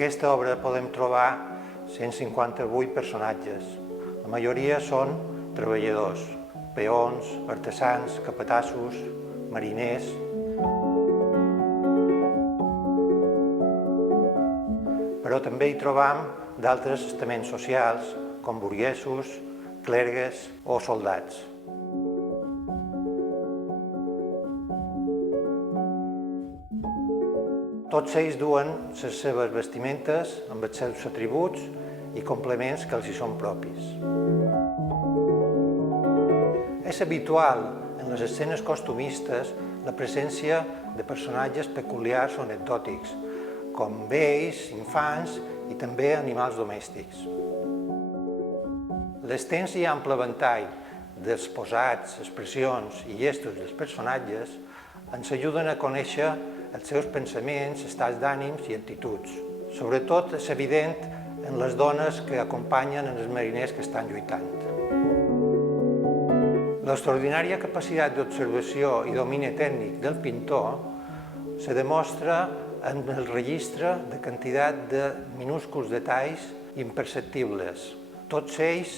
aquesta obra podem trobar 158 personatges. La majoria són treballadors, peons, artesans, capatassos, mariners. Però també hi trobam d'altres estaments socials, com burguesos, clergues o soldats. Tots ells duen les seves vestimentes amb els seus atributs i complements que els hi són propis. És habitual en les escenes costumistes la presència de personatges peculiars o anecdòtics, com vells, infants i també animals domèstics. L'extens i ample ventall dels posats, expressions i gestos dels personatges ens ajuden a conèixer els seus pensaments, estats d'ànims i actituds. Sobretot és evident en les dones que acompanyen els mariners que estan lluitant. L'extraordinària capacitat d'observació i domini tècnic del pintor se demostra en el registre de quantitat de minúsculs detalls imperceptibles. Tots ells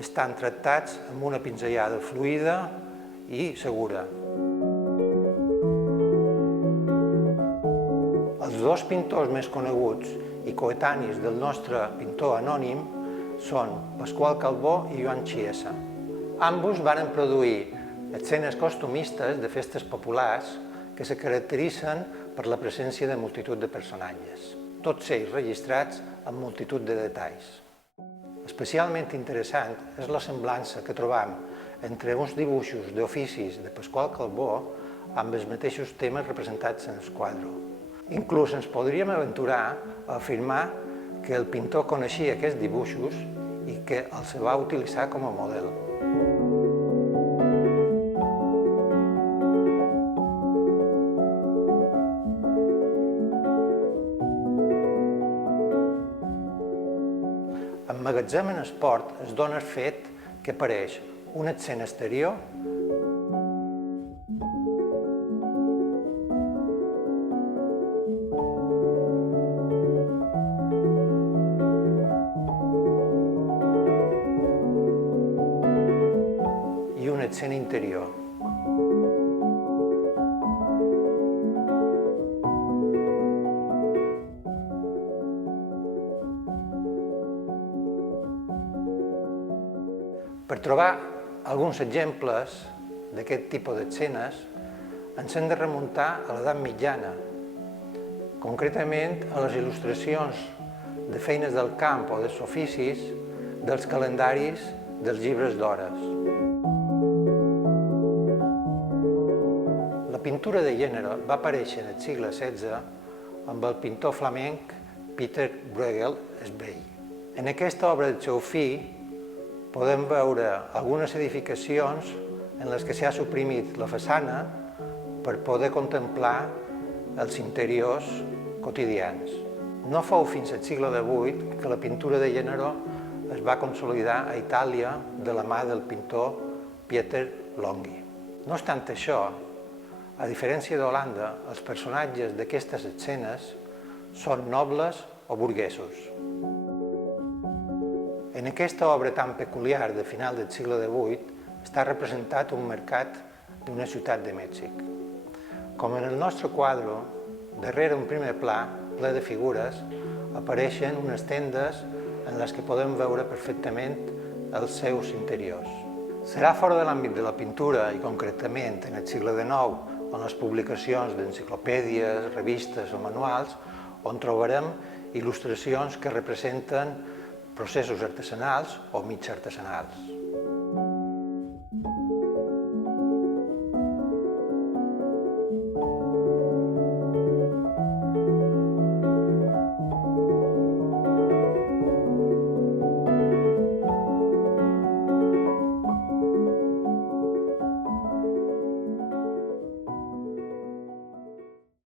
estan tractats amb una pinzellada fluida i segura. Els dos pintors més coneguts i coetanis del nostre pintor anònim són Pasqual Calbó i Joan Chiesa. Ambos varen produir escenes costumistes de festes populars que se caracteritzen per la presència de multitud de personatges, tots ells registrats amb multitud de detalls. Especialment interessant és la semblança que trobam entre uns dibuixos d'oficis de Pasqual Calbó amb els mateixos temes representats en el quadre. Inclús ens podríem aventurar a afirmar que el pintor coneixia aquests dibuixos i que els va utilitzar com a model. En Magatzem en esport es dona el fet que apareix una escena exterior i una escena interior. Per trobar alguns exemples d'aquest tipus d'escenes ens hem de remuntar a l'edat mitjana, concretament a les il·lustracions de feines del camp o dels oficis dels calendaris dels llibres d'hores. La pintura de gènere va aparèixer en el segle XVI amb el pintor flamenc Pieter Bruegel Sbey. En aquesta obra del seu fill podem veure algunes edificacions en les que s'ha suprimit la façana per poder contemplar els interiors quotidians. No fou fins al segle XVIII que la pintura de gènere es va consolidar a Itàlia de la mà del pintor Pieter Longhi. No obstant això, a diferència d'Holanda, els personatges d'aquestes escenes són nobles o burguesos. En aquesta obra tan peculiar de final del segle XVIII està representat un mercat d'una ciutat de Mèxic. Com en el nostre quadre, darrere un primer pla, ple de figures, apareixen unes tendes en les que podem veure perfectament els seus interiors. Serà fora de l'àmbit de la pintura, i concretament en el segle XIX, en les publicacions d'enciclopèdies, revistes o manuals, on trobarem il·lustracions que representen processos artesanals o mig artesanals.